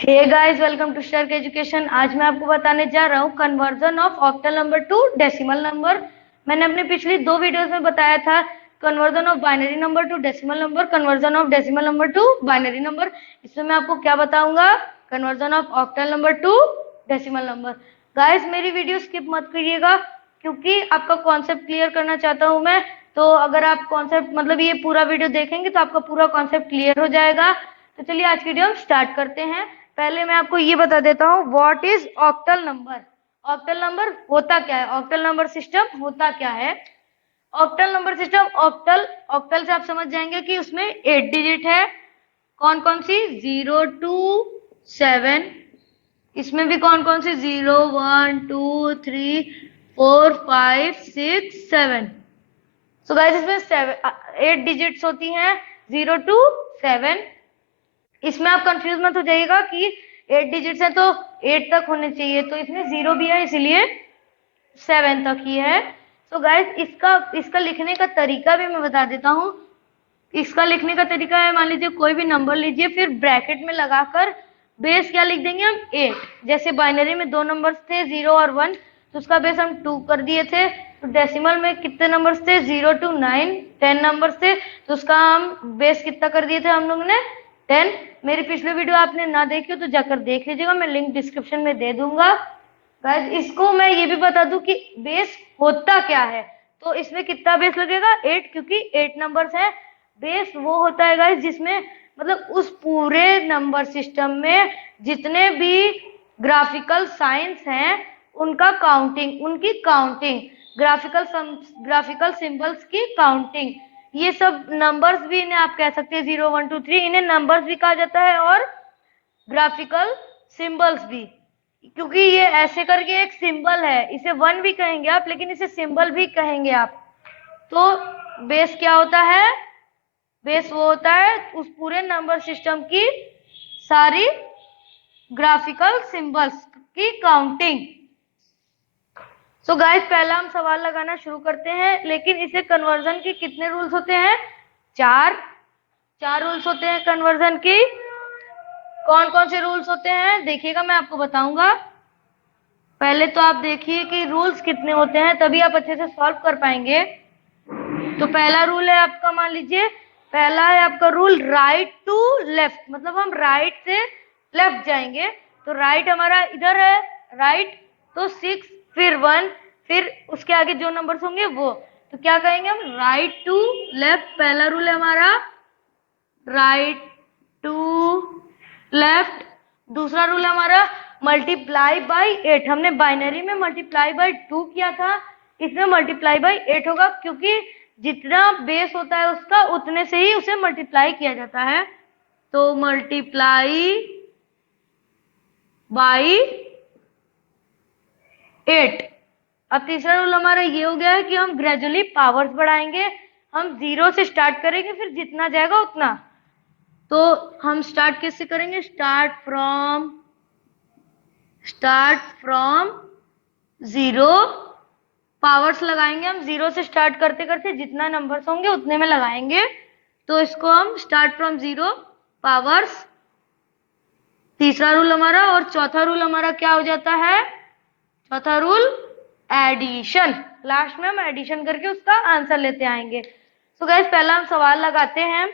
Hey guys, welcome to Stark education. आज मैं आपको बताने जा रहा हूँ conversion of octal number to decimal number. मैंने अपने पिछली दो वीडियोस में बताया था conversion of binary number to decimal number, conversion of decimal number to binary number. इसमें मैं आपको क्या बताऊंगा, conversion of octal number to decimal number. Guys, मेरी वीडियो स्किप मत करिएगा क्योंकि आपका कॉन्सेप्ट क्लियर करना चाहता हूँ मैं। तो अगर आप कॉन्सेप्ट मतलब ये पूरा वीडियो देखेंगे तो आपका पूरा कॉन्सेप्ट क्लियर हो जाएगा। तो चलिए आज की वीडियो हम स्टार्ट करते हैं। पहले मैं आपको ये बता देता हूँ what is octal number. Octal number होता क्या है, ऑक्टल नंबर सिस्टम होता क्या है। Octal number system, octal octal से आप समझ जाएंगे कि उसमें 8 डिजिट है। कौन कौन सी, 0 to 7। इसमें भी कौन कौन सी, 0 1 2 3 4 5 6 7। सो गाइस, इसमें 8 डिजिट्स होती हैं, 0 to 7। इसमें आप कंफ्यूज मत हो जाइएगा कि 8 डिजिट्स है तो 8 तक होने चाहिए, तो इसमें 0 भी है इसीलिए 7 तक ही है। तो गाइस, इसका इसका लिखने का तरीका भी मैं बता देता हूँ। इसका लिखने का तरीका है, मान लीजिए कोई भी नंबर लीजिए, फिर ब्रैकेट में लगाकर बेस क्या लिख देंगे हम, 8। जैसे बाइनरी में दो नंबर्स थे 0 और 1, तो उसका बेस हम 2 कर दिए थे। तो डेसिमल में कितने नंबर्स थे, 0 to 9, 10 नंबर्स थे, तो उसका हम बेस कितना कर दिए थे हम लोगों ने, 10। मेरी पिछली वीडियो आपने ना देखी हो तो जाकर देख लीजिएगा, मैं लिंक डिस्क्रिप्शन में दे दूंगा। गाइस, इसको मैं ये भी बता दूं कि बेस होता क्या है। तो इसमें कितना बेस लगेगा, 8, क्योंकि 8 नंबर्स हैं। बेस वो होता है गाइस जिसमें मतलब उस पूरे नंबर सिस्टम में जितने भी ग्राफिकल साइंस हैं उनका काउंटिंग, उनकी काउंटिंग, ग्राफिकल सिंबल्स की काउंटिंग। ये सब नंबर्स भी इन्हें आप कह सकते हैं, 0 1 2 3, इन्हें नंबर्स भी कहा जाता है और ग्राफिकल सिंबल्स भी, क्योंकि ये ऐसे करके एक सिंबल है। इसे वन भी कहेंगे आप, लेकिन इसे सिंबल भी कहेंगे आप। तो बेस क्या होता है, बेस वो होता है उस पूरे नंबर सिस्टम की सारी ग्राफिकल सिंबल्स की काउंटिंग। सो गाइस, पहला हम सवाल लगाना शुरू करते हैं। लेकिन इसे कन्वर्जन के कितने रूल्स होते हैं, चार चार रूल्स होते हैं कन्वर्जन की। कौन कौन से रूल्स होते हैं देखिएगा, मैं आपको बताऊंगा। पहले तो आप देखिए कि रूल्स कितने होते हैं, तभी आप अच्छे से सॉल्व कर पाएंगे। तो पहला रूल है आपका, मान लीजिए पहला है आपका रूल, राइट टू लेफ्ट, मतलब हम राइट से लेफ्ट जाएंगे। तो राइट हमारा इधर है, राइट, तो 6, फिर 1, फिर उसके आगे जो नंबर्स होंगे वो, तो क्या कहेंगे हम, राइट टू लेफ्ट। पहला रूल है हमारा राइट टू लेफ्ट। दूसरा रूल है हमारा मल्टीप्लाई बाई 8। हमने बाइनरी में मल्टीप्लाई बाई 2 किया था, इसमें मल्टीप्लाई बाई 8 होगा, क्योंकि जितना बेस होता है उसका उतने से ही उसे मल्टीप्लाई किया जाता है। तो मल्टीप्लाई बाई 8। अब तीसरा रूल हमारा ये हो गया है कि हम ग्रेजुअली पावर्स बढ़ाएंगे। हम 0 से स्टार्ट करेंगे, फिर जितना जाएगा उतना। तो हम स्टार्ट कैसे करेंगे, स्टार्ट फ्रॉम 0, पावर्स लगाएंगे हम 0 से स्टार्ट करते करते, जितना नंबर्स होंगे उतने में लगाएंगे। तो इसको हम स्टार्ट फ्रॉम 0 पावर्स, तीसरा रूल हमारा। और चौथा रूल हमारा क्या हो जाता है, चौथा रूल एडिशन। लास्ट में हम एडिशन करके उसका आंसर लेते आएंगे। तो गाइस, पहला हम सवाल लगाते हैं।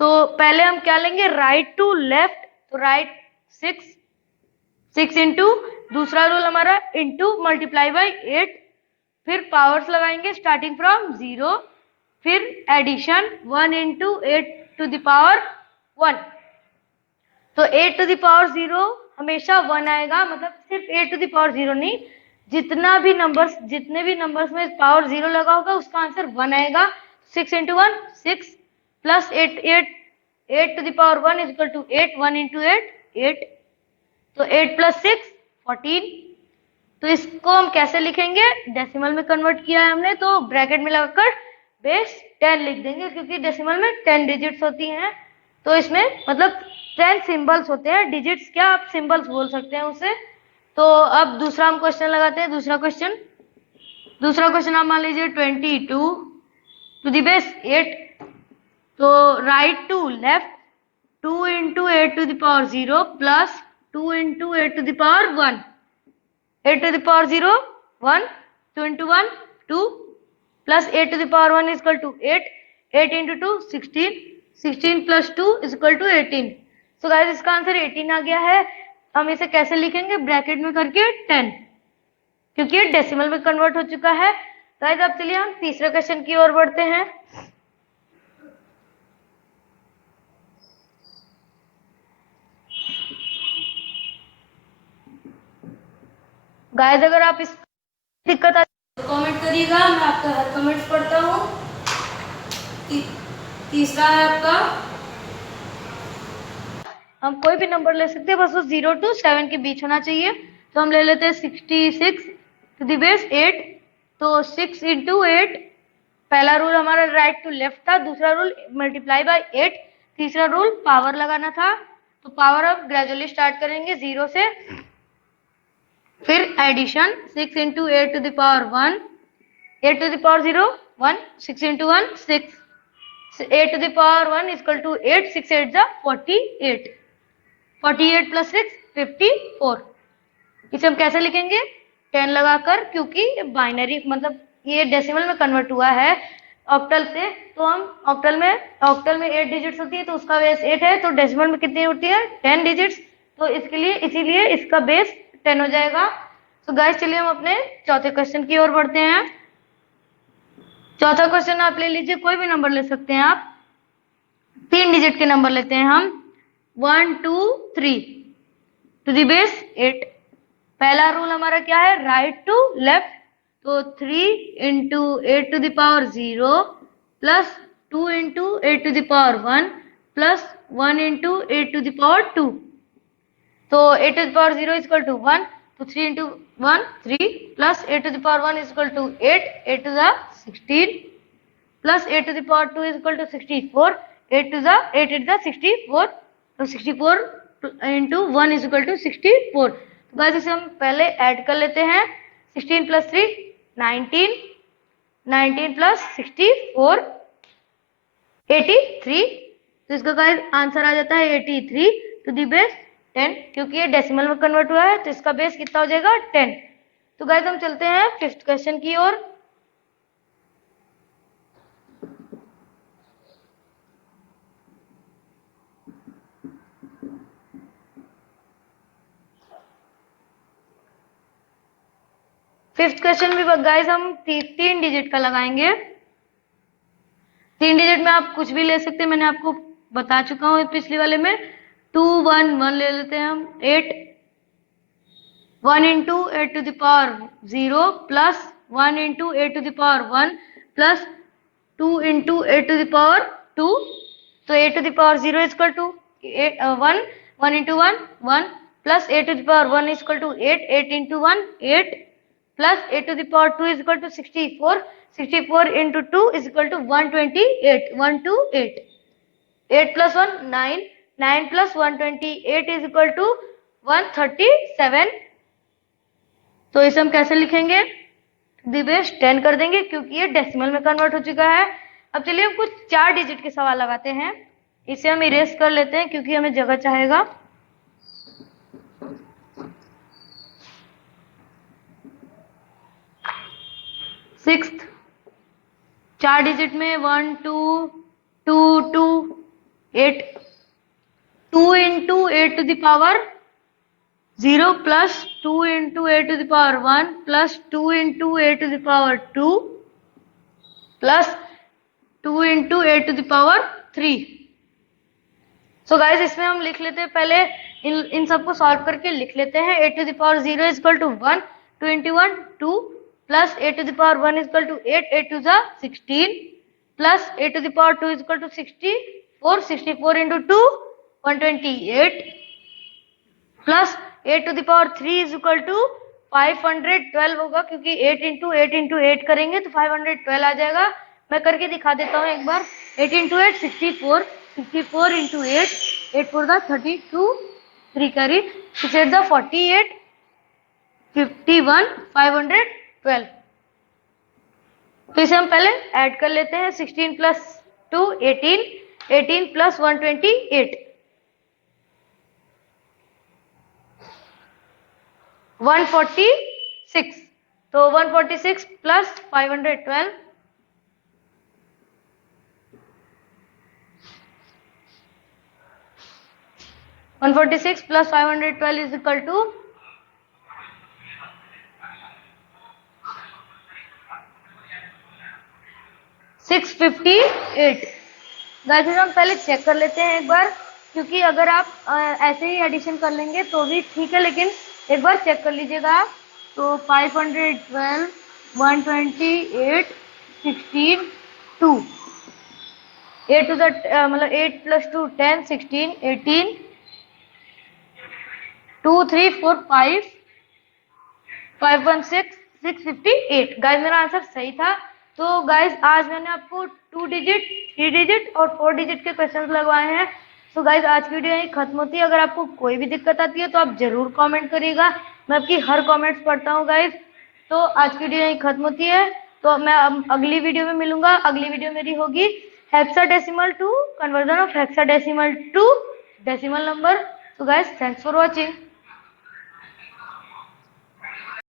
तो पहले हम क्या लेंगे, राइट टू लेफ्ट, तो राइट 6 इंटू, दूसरा रूल हमारा इंटू मल्टीप्लाई बाई 8, फिर पावर्स लगाएंगे स्टार्टिंग फ्रॉम 0, फिर addition 1 into 8 to the power 1। तो 8 टू द पावर 0 हमेशा 1 आएगा, मतलब सिर्फ 8 टू द पावर 0 नहीं, जितने भी नंबर्स में पावर 0 लगा होगा उसका आंसर 1 आएगा। 6 into 1 6, plus 8 to the power 1 is equal to 8, 1 into 8 8। तो 8 प्लस 6 14। तो इसको हम कैसे लिखेंगे, डेसिमल में कन्वर्ट किया है हमने, तो ब्रैकेट में लगाकर बेस 10 लिख देंगे, क्योंकि डेसिमल में 10 डिजिट्स होती हैं। तो इसमें मतलब 10 सिंबल्स होते हैं, डिजिट्स क्या आप सिंबल्स बोल सकते हैं उसे। तो अब दूसरा हम क्वेश्चन लगाते हैं। दूसरा क्वेश्चन आप मान लीजिए 22 टू द बेस 8। तो right to left, 2 into 8 to the power 0 plus 2 into 8 to the power 1. 8 to the power 0 1, 2 into 1 2 plus 8 to the power 1 is equal to 8. 8 into 2 16. 16 plus 2 is equal to 18. So guys इसका answer 18 आ गया है। हम इसे कैसे लिखेंगे, bracket में करके 10, क्योंकि ये डेसिमल में कन्वर्ट हो चुका है। गाइस अब चलिए हम तीसरे क्वेश्चन की ओर बढ़ते हैं। गाइस अगर आप इस दिक्कत आती है तो कमेंट करिएगा, मैं आपका हर कमेंट्स पढ़ता हूँ। तीसरा है आपका, हम कोई भी नंबर ले सकते हैं, बस वो 0 to 7 के बीच होना चाहिए। तो हम ले लेते हैं 66 to the base 8। तो 6 into 8, पहला रूल हमारा राइट टू लेफ्ट था, दूसरा रूल मल्टीप्लाई बाय 8, तीसरा रूल पावर लगाना था। तो पावर अब ग्रेजुअली स्टार्ट करेंगे 0 से, फिर addition 6 into 8 to the power 1, 8 to the power 0 1, 6 into 1 6, 8 to the power 1 is equal to 8, 6 8 जा 48, 48 plus 6 54। इसे हम कैसे लिखेंगे, 10 लगाकर, क्योंकि बाइनरी मतलब ये डेसिमल में कन्वर्ट हुआ है ऑक्टल से। तो हम ऑक्टल में 8 डिजिट्स होती है, तो उसका बेस 8 है, तो डेसिमल में कितनी होती है 10 डिजिट्स। तो इसके लिए इसीलिए इसका बेस 10 हो जाएगा। तो गाइस चलिए हम अपने चौथे क्वेश्चन की ओर बढ़ते हैं। चौथा क्वेश्चन आप ले लीजिए, कोई भी नंबर ले सकते हैं आप, 3 डिजिट के नंबर लेते हैं हम, 1 2 3 टू द बेस 8। पहला रूल हमारा क्या है, राइट टू लेफ्ट। तो 3 into 8 to the power 0 plus 2 into 8 to the power 1 plus 1 into 8 to the power 2। तो 8 to the power 0 is equal to 1, तो 3 into 1 3 plus 8 to the power 1 is equal to 8, 8 to the 16 plus 8 to the power 2 is equal to 64, 8 to the 8 to the 64, तो 64 into 1 is equal to 64। तो guys इसे हम पहले add कर लेते हैं, 16 plus 3 19, 19 plus 64 83। तो इसका गाइस आंसर आ जाता है 83 टू दी बेस 10, क्योंकि ये डेसिमल में कन्वर्ट हुआ है, तो इसका बेस कितना हो जाएगा 10। तो गाइस हम चलते हैं फिफ्थ क्वेश्चन की ओर। फिफ्थ क्वेश्चन भी गाइस हम 3 डिजिट का लगाएंगे। 3 डिजिट में आप कुछ भी ले सकते हैं, मैंने आपको बता चुका हूँ पिछली वाले में। 2 1 1 ले लेते हैं हम, 8 1 into 8 to the power 0 plus 1 into 8 to the power 1 plus 2 into 8 to the power 2। तो 8 to the power 0 is equal to 1, 1 into 1 1 plus 8 to the power 1 is equal to 8, 8 into 1 8 plus 8 to the power 2 is equal to 64, 64 into 2 is equal to 128, 128, 8 plus 1 9, 9 plus 128 is equal to 137। तो इसे हम कैसे लिखेंगे, the base 10 कर देंगे, क्योंकि ये decimal में कन्वर्ट हो चुका है। अब चलिए हम कुछ 4 डिजिट के सवाल लगाते हैं। इसे हम इरेज कर लेते हैं, क्योंकि हमें जगह चाहेगा। सिक्स्थ 4 डिजिट में 1 2 2 2 8, 2 into 8 to the power 0 plus 2 into 8 to the power 1 plus 2 into 8 to the power 2 plus 2 into 8 to the power 3। So guys इसमें हम लिख लेते हैं, पहले इन सबको सॉल्व करके लिख लेते हैं। 8 to the power 0 is equal to 1, 2 into 1 2 plus 8 to the power 1 is equal to 8, 8 to the 16 plus 8 to the power 2 is equal to 64, 64 into 2 128 plus 8 to the power 3 is equal to 512 होगा, क्योंकि 8 into 8 into 8 करेंगे तो 512 आ जाएगा। मैं करके दिखा देता हूँ एक बार। 8 into 8 64, 64 into 8, 8 4 the 32, 3 carry, 6 8 the 48, 51, 512। तो इसे हम पहले ऐड कर लेते हैं। 16 plus 2 18, 18 plus 128। 146। तो 146 plus 512 146 plus 512 is equal to 658। Guys हम पहले चेक कर लेते हैं एक बार, क्योंकि अगर आप ऐसे ही एडिशन कर लेंगे तो भी ठीक है, लेकिन एक बार चेक कर लीजिएगा आप। तो 512 128 16 2 8 टू द मतलब 8 प्लस 2 10 16 18 2 3 4 5 516 658। गाइस मेरा आंसर सही था। तो गाइस आज मैंने आपको 2 डिजिट 3 डिजिट और 4 डिजिट के क्वेश्चंस लगवाए हैं। तो गाइस आज की वीडियो यही खत्म होती है। अगर आपको कोई भी दिक्कत आती है तो आप जरूर कमेंट करिएगा, मैं आपकी हर कमेंट्स पढ़ता हूँ गाइस। तो आज की वीडियो यही खत्म होती है। तो मैं अगली वीडियो में मिलूंगा। अगली वीडियो मेरी होगी hexadecimal to conversion of hexadecimal to decimal number. तो गाइस थैंक्स फॉर वॉचिंग।